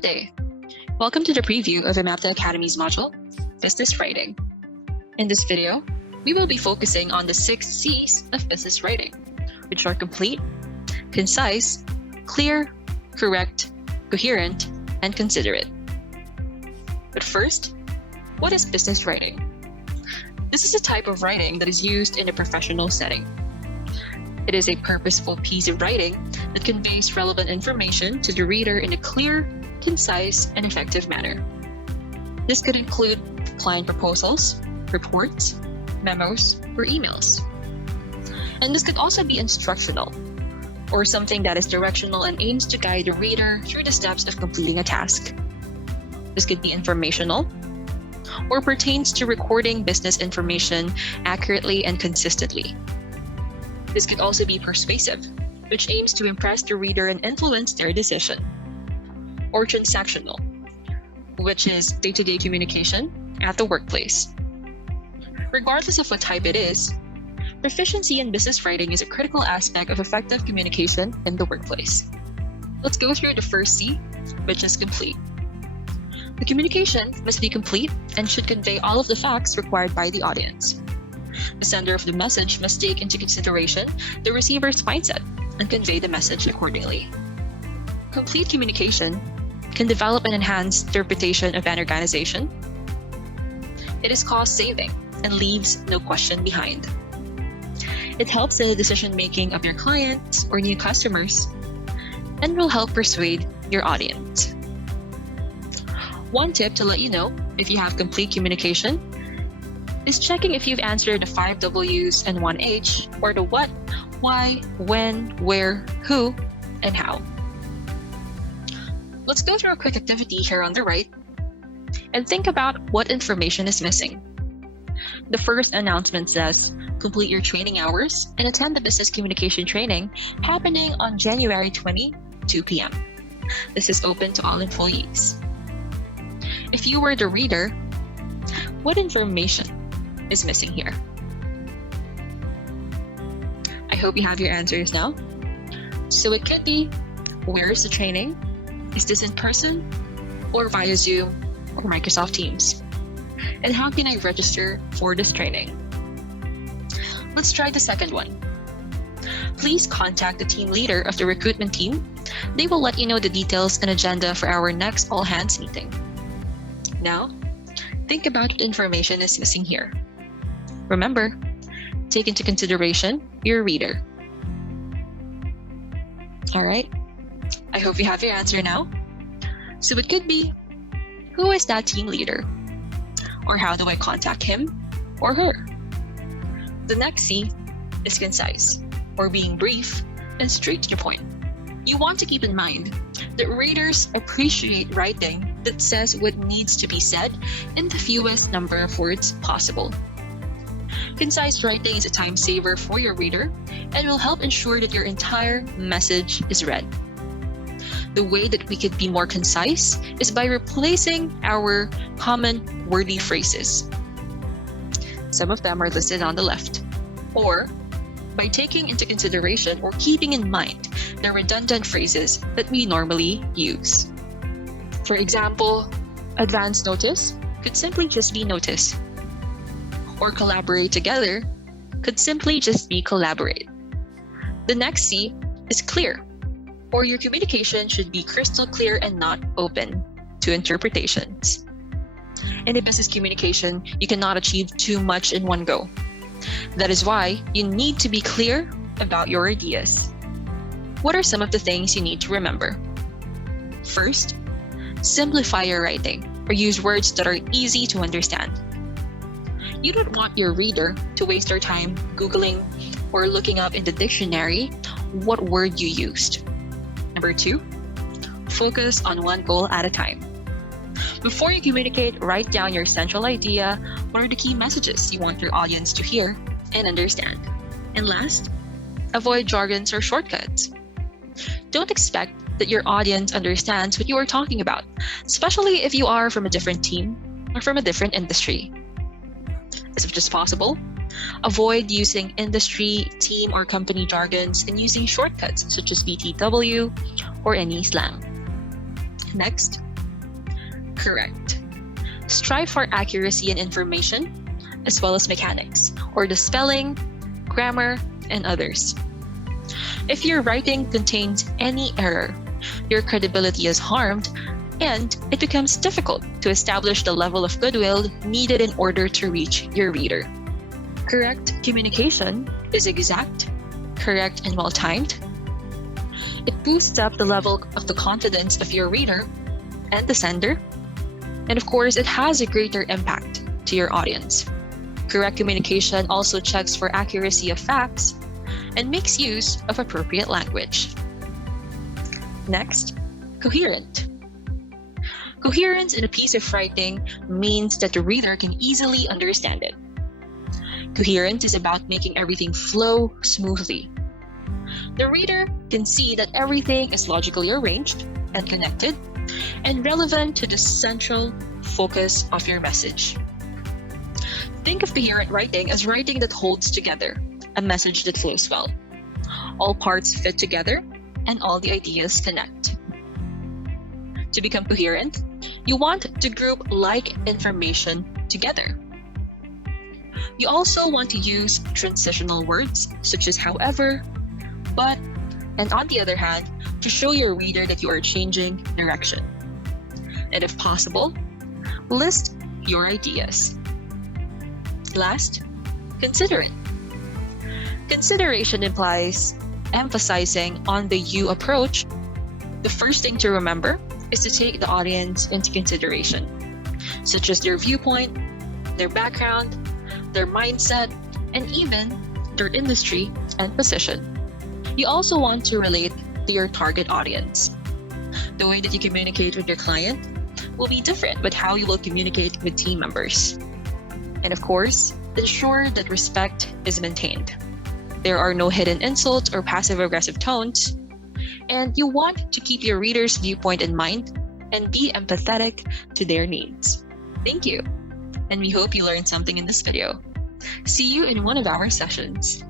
Good day. Welcome to the preview of Emapta Academy's module, Business Writing. In this video, we will be focusing on the 6 C's of business writing, which are complete, concise, clear, correct, coherent, and considerate. But first, what is business writing? This is a type of writing that is used in a professional setting. It is a purposeful piece of writing that conveys relevant information to the reader in a clear, concise, and effective manner. This could include client proposals, reports, memos, or emails. And this could also be instructional, or something that is directional and aims to guide the reader through the steps of completing a task. This could be informational, or pertains to recording business information accurately and consistently. This could also be persuasive, which aims to impress the reader and influence their decision. Or transactional, which is day-to-day communication at the workplace. Regardless of what type it is, proficiency in business writing is a critical aspect of effective communication in the workplace. Let's go through the first C, which is complete. The communication must be complete and should convey all of the facts required by the audience. The sender of the message must take into consideration the receiver's mindset and convey the message accordingly. Complete communication can develop and enhance the reputation of an organization. It is cost-saving and leaves no question behind. It helps in the decision-making of your clients or new customers and will help persuade your audience. One tip to let you know if you have complete communication is checking if you've answered the 5 W's and 1 H, or the what, why, when, where, who, and how. Let's go through a quick activity here on the right and think about what information is missing. The first announcement says, complete your training hours and attend the business communication training happening on January 20, 2 p.m. This is open to all employees. If you were the reader, what information is missing here? I hope you have your answers now. So it could be, where is the training? Is this in person or via Zoom or Microsoft Teams? And how can I register for this training? Let's try the second one. Please contact the team leader of the recruitment team. They will let you know the details and agenda for our next all-hands meeting. Now, think about what information is missing here. Remember, take into consideration your reader. All right, I hope you have your answer now. So it could be, who is that team leader? Or how do I contact him or her? The next C is concise, or being brief and straight to the point. You want to keep in mind that readers appreciate writing that says what needs to be said in the fewest number of words possible. Concise writing is a time saver for your reader and will help ensure that your entire message is read. The way that we could be more concise is by replacing our common wordy phrases. Some of them are listed on the left. Or by taking into consideration or keeping in mind the redundant phrases that we normally use. For example, advance notice could simply just be notice. Or collaborate together could simply just be collaborate. The next C is clear, or your communication should be crystal clear and not open to interpretations. In a business communication, you cannot achieve too much in one go. That is why you need to be clear about your ideas. What are some of the things you need to remember? First, simplify your writing or use words that are easy to understand. You don't want your reader to waste their time Googling or looking up in the dictionary what word you used. Number 2, focus on one goal at a time. Before you communicate, write down your central idea. What are the key messages you want your audience to hear and understand? And last, avoid jargons or shortcuts. Don't expect that your audience understands what you are talking about, especially if you are from a different team or from a different industry. As much as possible, avoid using industry, team, or company jargons and using shortcuts such as BTW or any slang. Next, correct. Strive for accuracy in information, as well as mechanics, or the spelling, grammar, and others. If your writing contains any error, your credibility is harmed, and it becomes difficult to establish the level of goodwill needed in order to reach your reader. Correct communication is exact, correct, and well-timed. It boosts up the level of the confidence of your reader and the sender, and of course, it has a greater impact to your audience. Correct communication also checks for accuracy of facts and makes use of appropriate language. Next, coherent. Coherence in a piece of writing means that the reader can easily understand it. Coherence is about making everything flow smoothly. The reader can see that everything is logically arranged and connected and relevant to the central focus of your message. Think of coherent writing as writing that holds together, a message that flows well. All parts fit together and all the ideas connect. To become coherent, you want to group like information together. You also want to use transitional words such as however, but, and on the other hand, to show your reader that you are changing direction. And if possible, list your ideas. Last, considerate. Consideration implies emphasizing on the you approach. The first thing to remember is to take the audience into consideration, such as their viewpoint, their background, their mindset, and even their industry and position. You also want to relate to your target audience. The way that you communicate with your client will be different with how you will communicate with team members. And of course, ensure that respect is maintained. There are no hidden insults or passive-aggressive tones, and you want to keep your reader's viewpoint in mind and be empathetic to their needs. Thank you, and we hope you learned something in this video. See you in one of our sessions.